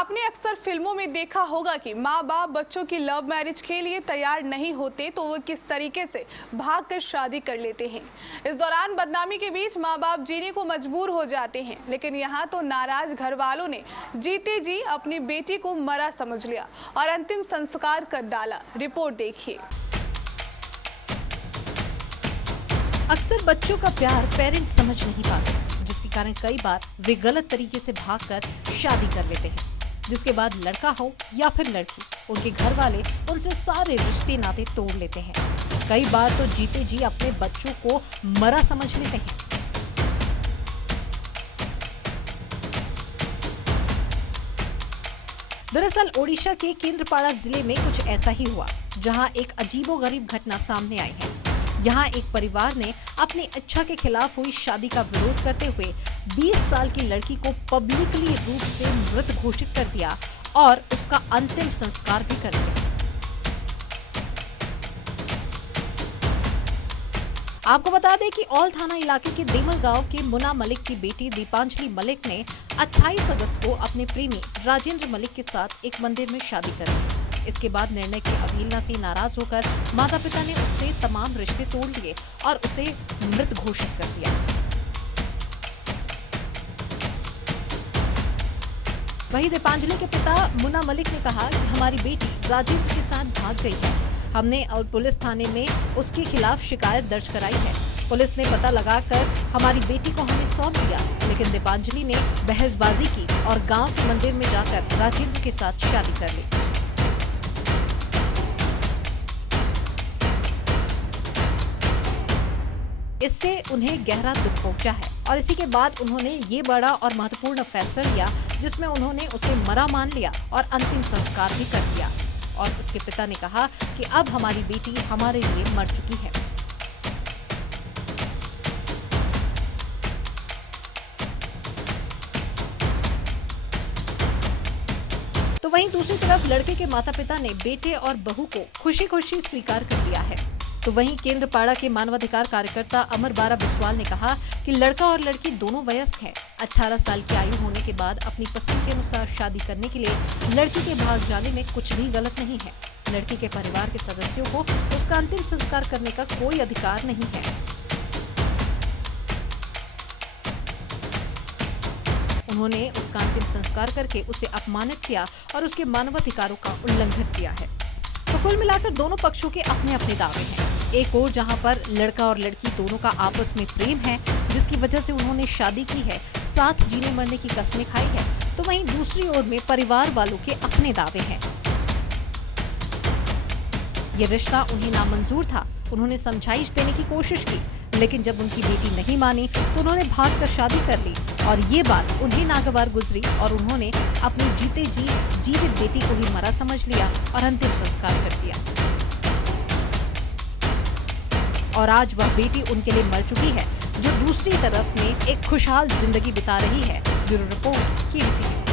आपने अक्सर फिल्मों में देखा होगा कि माँ बाप बच्चों की लव मैरिज के लिए तैयार नहीं होते तो वो किस तरीके से भागकर शादी कर लेते हैं। इस दौरान बदनामी के बीच माँ बाप जीने को मजबूर हो जाते हैं, लेकिन यहाँ तो नाराज घर वालों ने जीते जी अपनी बेटी को मरा समझ लिया और अंतिम संस्कार कर डाला। रिपोर्ट देखिए। अक्सर बच्चों का प्यार पेरेंट्स समझ नहीं पाते, जिसके कारण कई बार वे गलत तरीके से भागकर शादी कर लेते हैं, जिसके बाद लड़का हो या फिर लड़की, उनके घर वाले उनसे सारे रिश्ते नाते तोड़ लेते हैं। कई बार तो जीते जी अपने बच्चों को मरा समझ लेते हैं। दरअसल ओडिशा के केंद्रपाड़ा जिले में कुछ ऐसा ही हुआ, जहां एक अजीबोगरीब घटना सामने आई है। यहाँ एक परिवार ने अपनी इच्छा के खिलाफ हुई शादी का विरोध करते हुए 20 साल की लड़की को पब्लिकली रूप से मृत घोषित कर दिया और उसका अंतिम संस्कार भी कर दिया। आपको बता दें कि औल थाना इलाके के देमल गांव के मुना मलिक की बेटी दीपांजलि मलिक ने 28 अगस्त को अपने प्रेमी राजेंद्र मलिक के साथ एक मंदिर में शादी कर ली। इसके बाद निर्णय की अवहेलना से नाराज होकर माता पिता ने उससे तमाम रिश्ते तोड़ लिए और उसे मृत घोषित कर दिया। वहीं दीपांजलि के पिता मुन्ना मलिक ने कहा कि हमारी बेटी राजेंद्र के साथ भाग गई है। हमने और पुलिस थाने में उसके खिलाफ शिकायत दर्ज कराई है। पुलिस ने पता लगाकर हमारी बेटी को हमें सौंप दिया, लेकिन दीपांजलि ने बहसबाजी की और गांव के मंदिर में जाकर राजेंद्र के साथ शादी कर ली। इससे उन्हें गहरा दुख पहुंचा है और इसी के बाद उन्होंने ये बड़ा और महत्वपूर्ण फैसला लिया, जिसमें उन्होंने उसे मरा मान लिया और अंतिम संस्कार भी कर दिया। और उसके पिता ने कहा कि अब हमारी बेटी हमारे लिए मर चुकी है। तो वहीं दूसरी तरफ लड़के के माता पिता ने बेटे और बहू को खुशी खुशी स्वीकार कर लिया है। तो वहीं केंद्रपाड़ा के मानवाधिकार कार्यकर्ता अमर बारा बिस्वाल ने कहा कि लड़का और लड़की दोनों वयस्क हैं। 18 साल की आयु होने के बाद अपनी पसंद के अनुसार शादी करने के लिए लड़की के भाग जाने में कुछ भी गलत नहीं है। लड़की के परिवार के सदस्यों को उसका अंतिम संस्कार करने का कोई अधिकार नहीं है। उन्होंने उसका अंतिम संस्कार करके उसे अपमानित किया और उसके मानवाधिकारों का उल्लंघन किया है। तो कुल मिलाकर दोनों पक्षों के अपने अपने दावे हैं। एक ओर जहां पर लड़का और लड़की दोनों का आपस में प्रेम है, जिसकी वजह से उन्होंने शादी की है, साथ जीने मरने की कस्में खाई है, तो वहीं दूसरी ओर में परिवार वालों के अपने दावे हैं। ये रिश्ता उन्हें नामंजूर था। उन्होंने समझाइश देने की कोशिश की, लेकिन जब उनकी बेटी नहीं मानी तो उन्होंने भागकर शादी कर ली और ये बात उन्हें नागवार गुजरी और उन्होंने अपनी जीते जी जीवित बेटी को ही मरा समझ लिया और अंतिम संस्कार कर दिया। और आज वह बेटी उनके लिए मर चुकी है, जो दूसरी तरफ में एक खुशहाल जिंदगी बिता रही है। Bureau report, KBC.